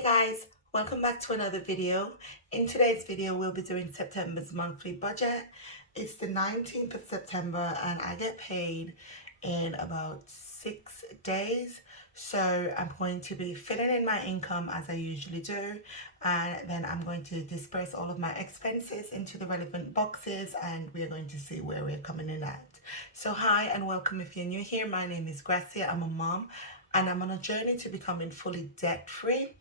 Hey guys, welcome back to another video. In today's video, we'll be doing September's monthly budget. It's the 19th of September and I get paid in about 6 days. So I'm going to be filling in my income as I usually do, and then I'm going to disperse all of my expenses into the relevant boxes and we're going to see where we're coming in at. So hi and welcome if you're new here. My name is Gracia. I'm a mom and I'm on a journey to becoming fully debt free.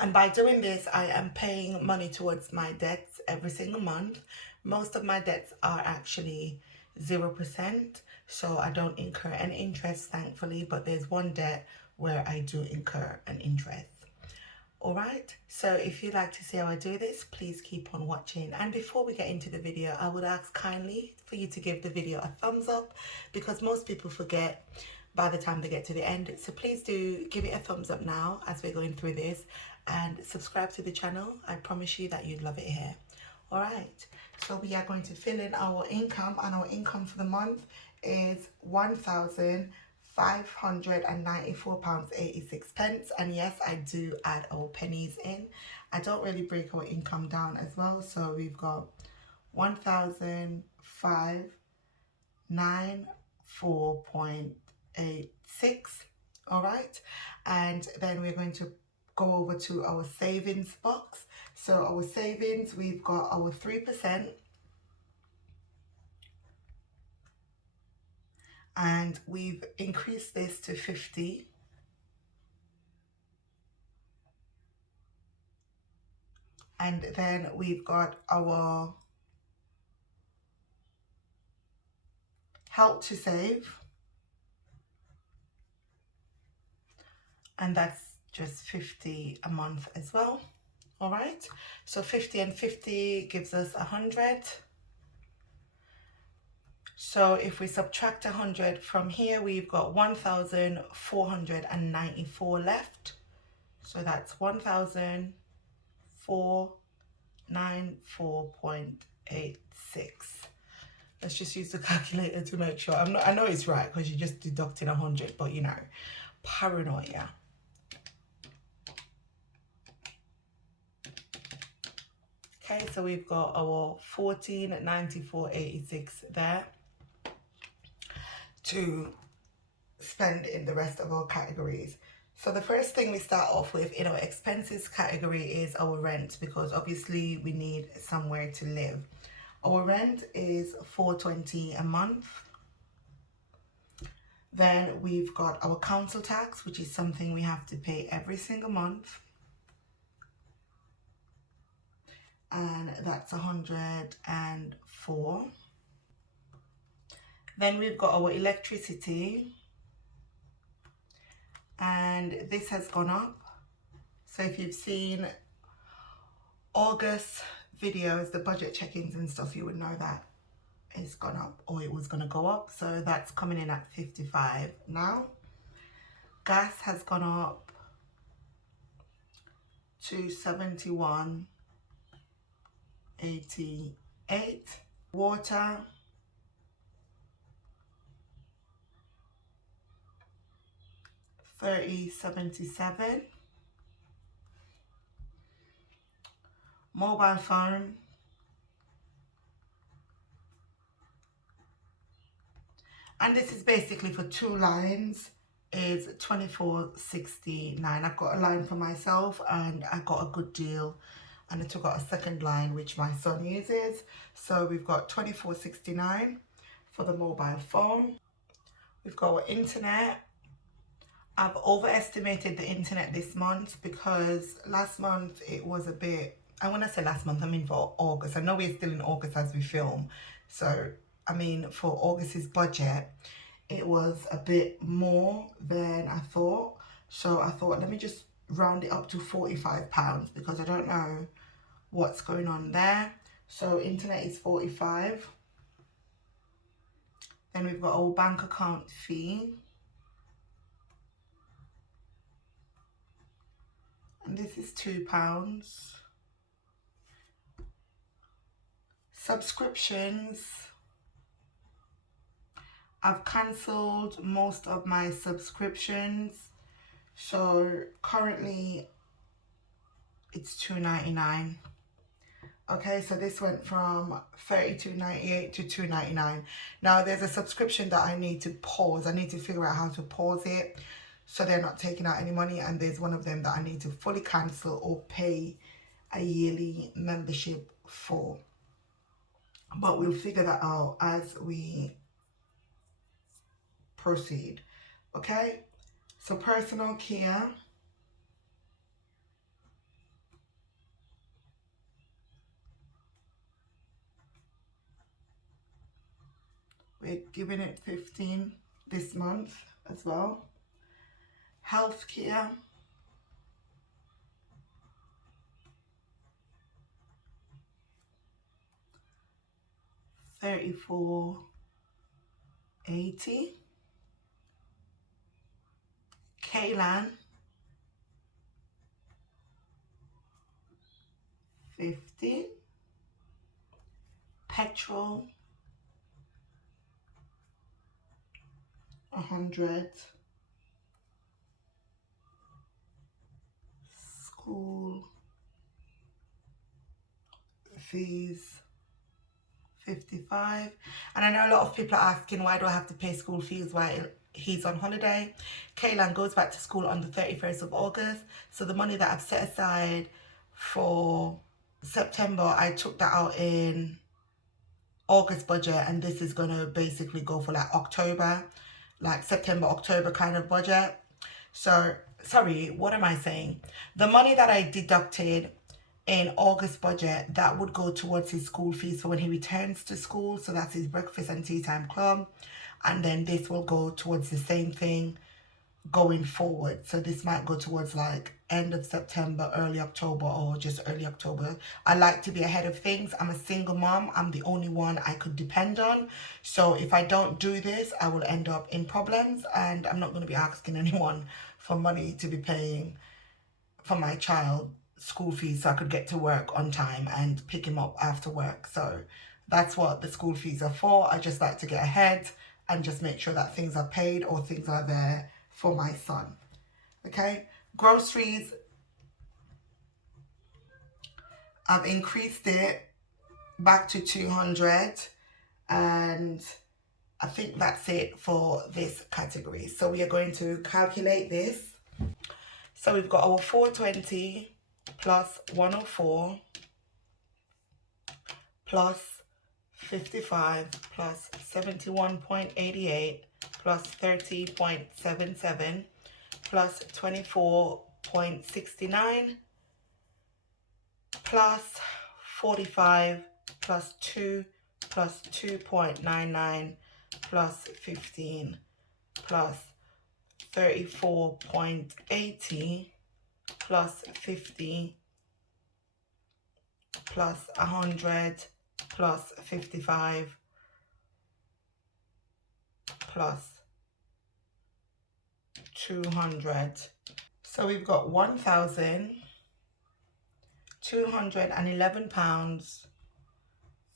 And by doing this, I am paying money towards my debts every single month. Most of my debts are actually 0%, so I don't incur any interest, thankfully, but there's one debt where I do incur an interest. All right, so if you'd like to see how I do this, please keep on watching. And before we get into the video, I would ask kindly for you to give the video a thumbs up because most people forget by the time they get to the end. So please do give it a thumbs up now as we're going through this, and subscribe to the channel. I promise you that you'd love it here. All right, so we are going to fill in our income, and our income for the month is £1,594.86. And yes, I do add our pennies in. I don't really break our income down as well. So we've got 1,594.86. All right, and then we're going to go over to our savings box. So our savings, we've got our 3%, and we've increased this to 50. And then we've got our help to save, and that's just 50 a month as well. All right, so 50 and 50 gives us 100. So if we subtract 100 from here, we've got 1,494 left. So that's 1,494.86. Let's just use the calculator to make sure. I know it's right because you're just deducting 100, but you know, paranoia. Okay, so we've got our 1494.86 there to spend in the rest of our categories. So the first thing we start off with in our expenses category is our rent, because obviously we need somewhere to live. Our rent is $420 a month. Then we've got our council tax, which is something we have to pay every single month, and that's 104. Then we've got our electricity, and this has gone up. So if you've seen August videos, the budget check-ins and stuff, you would know that it's gone up, or it was going to go up. So that's coming in at 55 now. Gas has gone up to 71.88. Water, $30.77. Mobile phone, and this is basically for 2 lines, is $24.69. I've got a line for myself and I got a good deal, and I took out a second line which my son uses. So we've got $24.69 for the mobile phone. We've got our internet. I've overestimated the internet this month because last month it was a bit, and when I say last month, I mean for August. I know we're still in August as we film. So, I mean, for August's budget, it was a bit more than I thought. So I thought, let me just round it up to £45 because I don't know what's going on there. So internet is 45. Then we've got our bank account fee. And this is £2. Subscriptions. I've cancelled most of my subscriptions. So currently it's $2.99. Okay, so this went from $32.98 to $2.99. Now there's a subscription that I need to pause. I need to figure out how to pause it so they're not taking out any money, and there's one of them that I need to fully cancel or pay a yearly membership for. But we'll figure that out as we proceed. Okay, so personal care, we're giving it 15 this month as well. Healthcare, $34.80. Kaylan, 50. Petrol, 100. School fees, 55. And I know a lot of people are asking, why do I have to pay school fees while he's on holiday? Kaylan goes back to school on the 31st of August. So the money that I've set aside for September, I took that out in August budget, and this is going to basically go for like October, like September, October kind of budget. So, sorry, what am I saying? The money that I deducted in August budget, that would go towards his school fees for when he returns to school. So that's his breakfast and tea time club. And then this will go towards the same thing going forward. So this might go towards like end of September, early October, or just early October. I like to be ahead of things. I'm a single mom. I'm the only one I could depend on. So if I don't do this, I will end up in problems, and I'm not going to be asking anyone for money to be paying for my child school fees so I could get to work on time and pick him up after work. So that's what the school fees are for. I just like to get ahead and just make sure that things are paid or things are there for my son. Okay, groceries, I've increased it back to 200, and I think that's it for this category. So we are going to calculate this. So we've got our 420 plus 104 plus 55 plus 71.88 plus 30.77 plus 24.69 plus 45 plus 2 plus 2.99 plus 15 plus 34.80 plus 50 plus 100 plus 55 plus 200. So we've got £1,211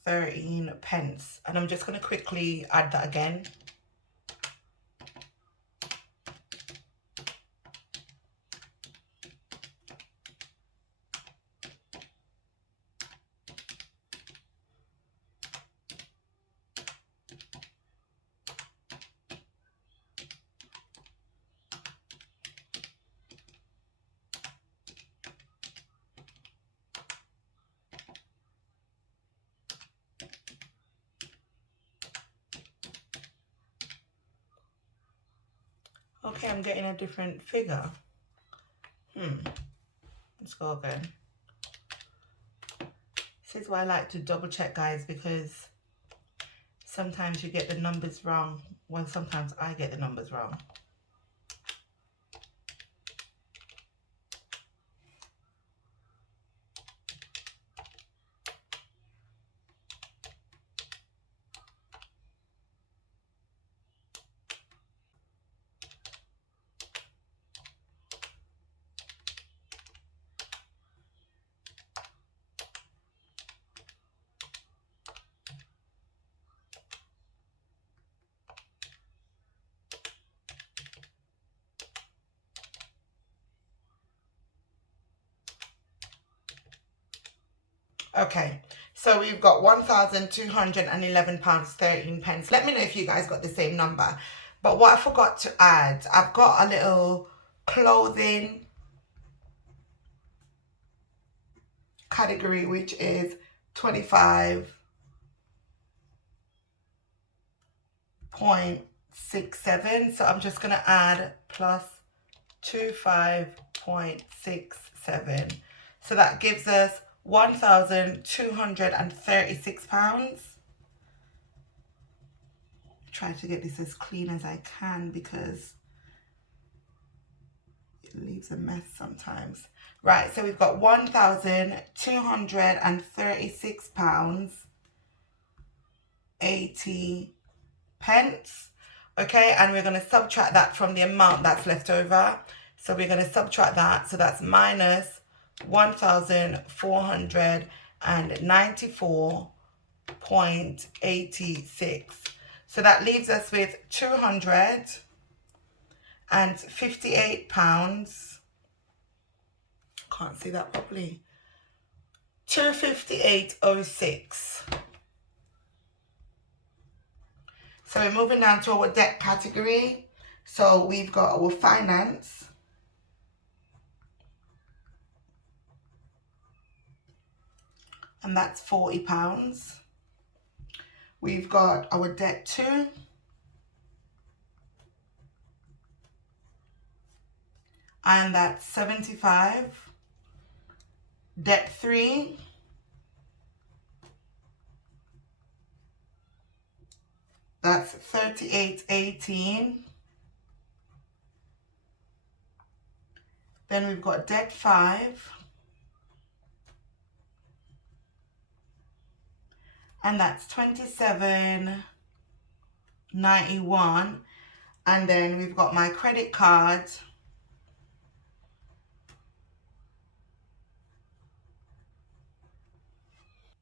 13 pence. And I'm just going to quickly add that again. Okay, I'm getting a different figure. Let's go again. This is why I like to double check, guys, because sometimes you get the numbers wrong. Well, sometimes I get the numbers wrong. Okay, so we've got £1,211.13. Let me know if you guys got the same number. But what I forgot to add, I've got a little clothing category, which is 25.67. So I'm just going to add plus 25.67. So that gives us £1,236. Try to get this as clean as I can because it leaves a mess sometimes. Right, so we've got £1,236.80. Okay, and we're going to subtract that from the amount that's left over. So we're going to subtract that. So that's minus 1,494.86. So that leaves us with £258. Can't see that properly. 258.06. So we're moving down to our debt category. So we've got our finance. And that's £40. We've got our debt 2. And that's 75. Debt 3. That's 38.18. Then we've got debt 5. And that's 27.91. And then we've got my credit card.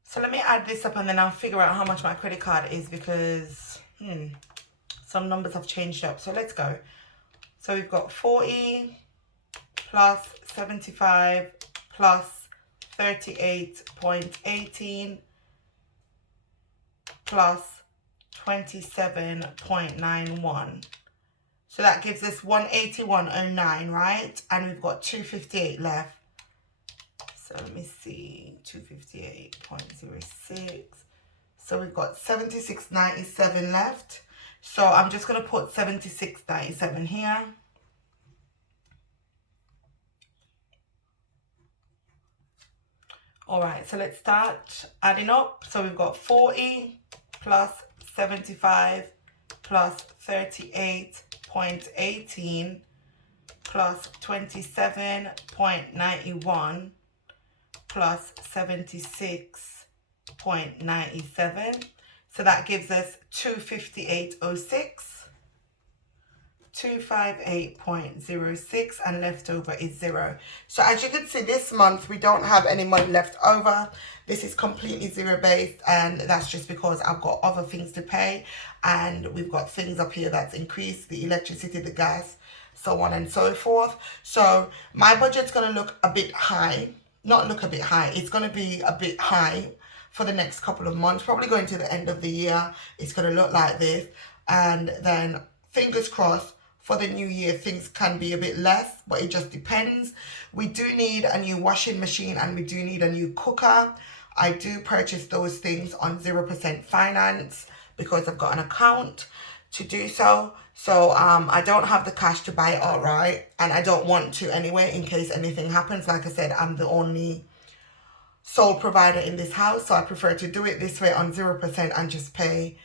So let me add this up and then I'll figure out how much my credit card is because some numbers have changed up. So let's go. So we've got 40 plus 75 plus 38.18 plus 27.91. So that gives us 181.09, right? And we've got 258 left. So let me see, 258.06. So we've got 76.97 left. So I'm just going to put 76.97 here. All right, so let's start adding up. So we've got 40 plus 75 plus 38.18 plus 27.91 plus 76.97. So that gives us 258.06. 258.06, and left over is 0. So as you can see, this month we don't have any money left over. This is completely zero based, and that's just because I've got other things to pay, and we've got things up here that's increased, the electricity, the gas, so on and so forth. So my budget's going to look a bit high. Not look a bit high, it's going to be a bit high for the next couple of months, probably going to the end of the year. It's going to look like this, and then fingers crossed for the new year things can be a bit less, but it just depends. We do need a new washing machine and we do need a new cooker. I do purchase those things on 0% finance because I've got an account to do so. So I don't have the cash to buy it outright, and I don't want to anyway in case anything happens. Like I said, I'm the only sole provider in this house, so I prefer to do it this way on 0% and just pay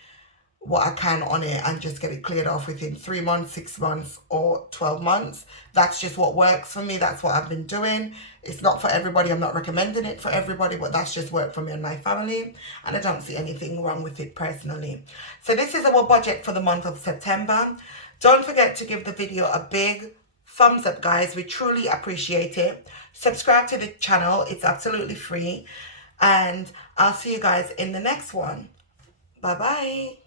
what I can on it and just get it cleared off within 3 months, 6 months, or 12 months. That's just what works for me. That's what I've been doing. It's not for everybody. I'm not recommending it for everybody, but that's just worked for me and my family, and I don't see anything wrong with it personally. So this is our budget for the month of September. Don't forget to give the video a big thumbs up, guys. We truly appreciate it. Subscribe to the channel. It's absolutely free, and I'll see you guys in the next one. Bye bye.